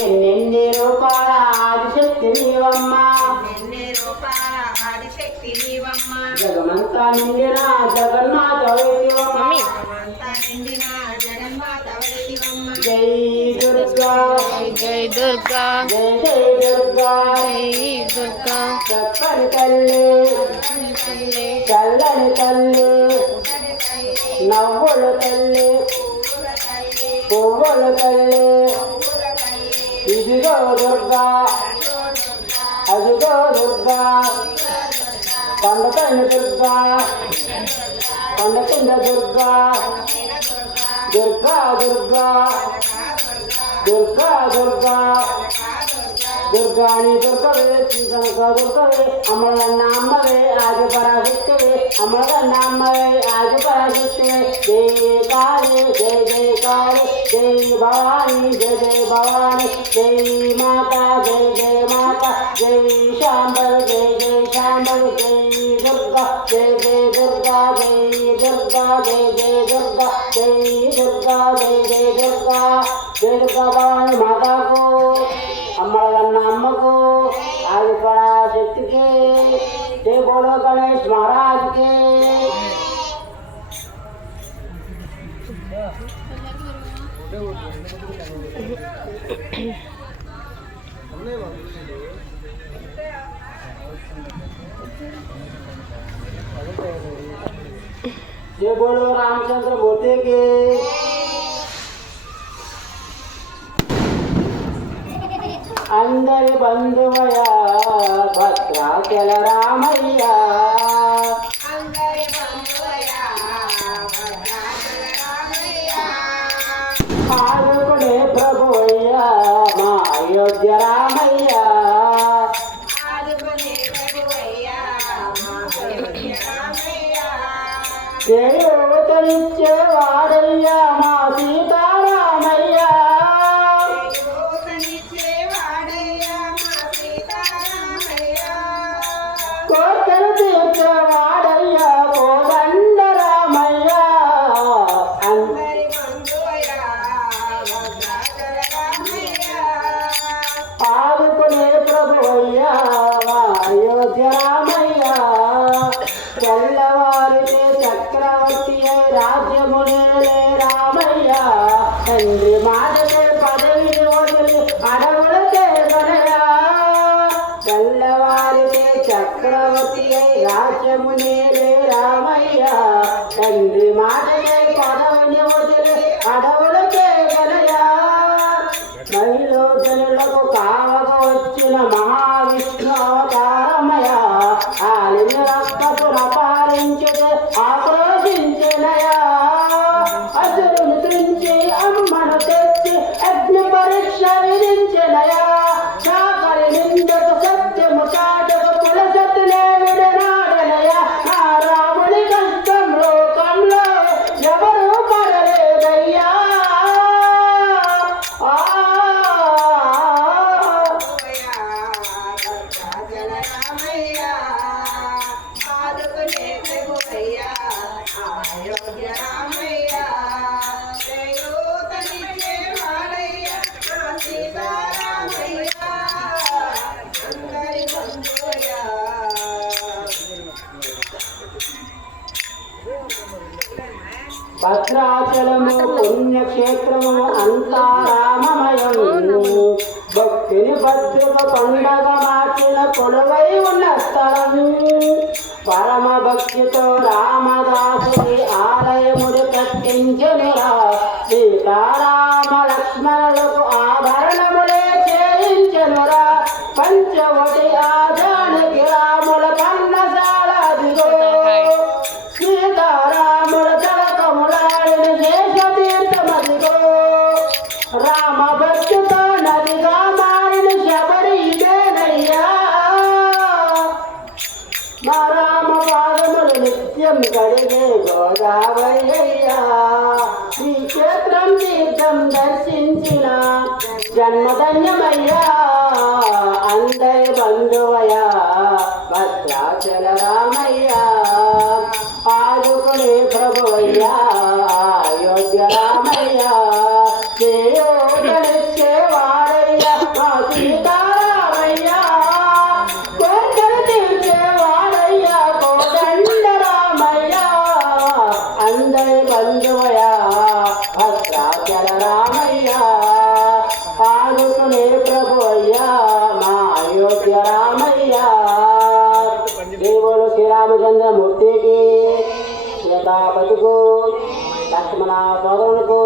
ఎన్నెన్ని రూపాల ఆదిశక్తి నీవమ్మ, జగమంతా నిండిన జగన్మాత జై దుర్గా జై దుర్గా జై జై దుర్గా జై దుర్గా చక్కని తల్లి చల్లని తల్లి నవ్వుల తల్లి పువ్వుల తల్లి ఇదిగో దుర్గా అదిగో దుర్గా కొండపైన దుర్గా కొండ కింద దుర్గా దుర్గా దుర్గా దుర్గా దుర్గా దుర్గాని దుర్గవే శ్రీకనక దుర్గవే అమలన్న అమ్మవే ఆది పరాశక్తివే అమలన్న అమ్మవే ఆది పరాశక్తివే జై కాళీ జై జై కాళీ జై భవానీ జై జై భవానీ జై మాతా జై జై మాతా జై శాంబర్ జై జై శాంబర్ జై దుర్గా జై జై దుర్గా జై దుర్గా జై జై దుర్గా జై దుర్గా జై జై దుర్గా జై దుర్గా భవానీ మాతాకు అమ్మలన్న అమ్మకు ఆది పరాశక్తికి జై బోలో గణేష్ మహారాజ్కి जय बोलो रामचंद्र मूर्ति के अंदर बंधुवया भद्राचल रामయ్య ఆదుకునే ప్రభువయ్య మా అయోధ్య రామయ్య చేయూతనిచ్చేవాడయ్యా మా సీతారామయ్య కోటలు తీర్చేవాడయ్యా కోదండ రామయ్య ఆదుకునే ప్రభువయ్యా మా అయోధ్య రామయ్య తెల్లవారితే చక్రవర్తి రాజ్యమునే రామయ్య తండ్రి మాటకే పదవిని వదిలి అడవులకే గనయా తెల్లవారితే చక్రవర్తి రాజ్యమునే రామయ్య తండ్రి మాటకే పదవిని వదిలి అడవులకే గనయా మహిళ జనులకు కావక వచ్చిన మహావిష్ణు అవతారమయ ఆలిని రక్తపున పాలించే ఆక్రోశించినయా అసురుని త్రించి అమ్మను తెచ్చి అగ్ని పరీక్ష విధించినయా చాకరి నిందకు సత్యము చాటకు కులసతులే విడనాడనయా నా రాముని కష్టం లోకంలో ఎవరు పడలేదయ్యా భద్రాచలము పుణ్యక్షేత్రము అంతా రామమయం భక్తిని భద్రత పండగ మార్చిన కొలువై ఉన్న స్థలం పరమ భక్తితో రామదాసుని ఆలయములు కట్టించెనురా సీతారామ లక్ష్మణులకు ఆభరణములే చేయించెనురా పంచవటి ఆజానకి రాముల కన్నశాలదిగో సీతారాముల తలకములాడిన శేషతీర్థమదిగో రామ భక్తితో నదిగా మారిన శబరి ఇదేనయ్యా మా రామ పాదములు నిత్యం కడిగే గోదావరియయ్యా ఈ క్షేత్రం తీర్థం దర్శించిన జన్మధన్యమయ్యా అందరి బంధువయ్యా భద్రాచల రామయ్య ఆదుకునే ప్రభువయ్యా అయోధ్య రామయ్య చేయూతనిచ్చేవా రామచంద్రమూర్తికి సీతాపతికు లక్ష్మణ సోదరులకు